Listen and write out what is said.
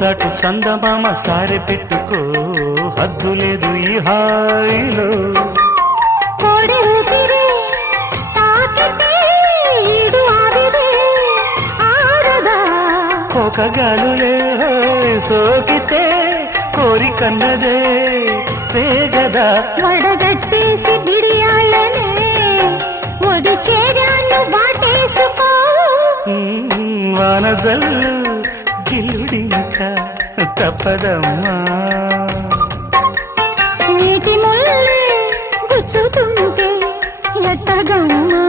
చాటు చందమామ సారె పెట్టుకో, హద్దు లేదు ఈ హాయిలో. కోడి ఊపిరి తాకితే ఈడు ఆవిరే ఆరదా, ఒక గాలులే సోకితే కోరికన్నదే పేగదా. వడగట్టేసి బిడియాలనే ఒడి చేరాను వాటేసుకో. వానజల్లు గిల్లుడింక తప్పదమ్మా, నీటి ముల్లే గుచ్చుతుంటే ఎట్టగమ్మా.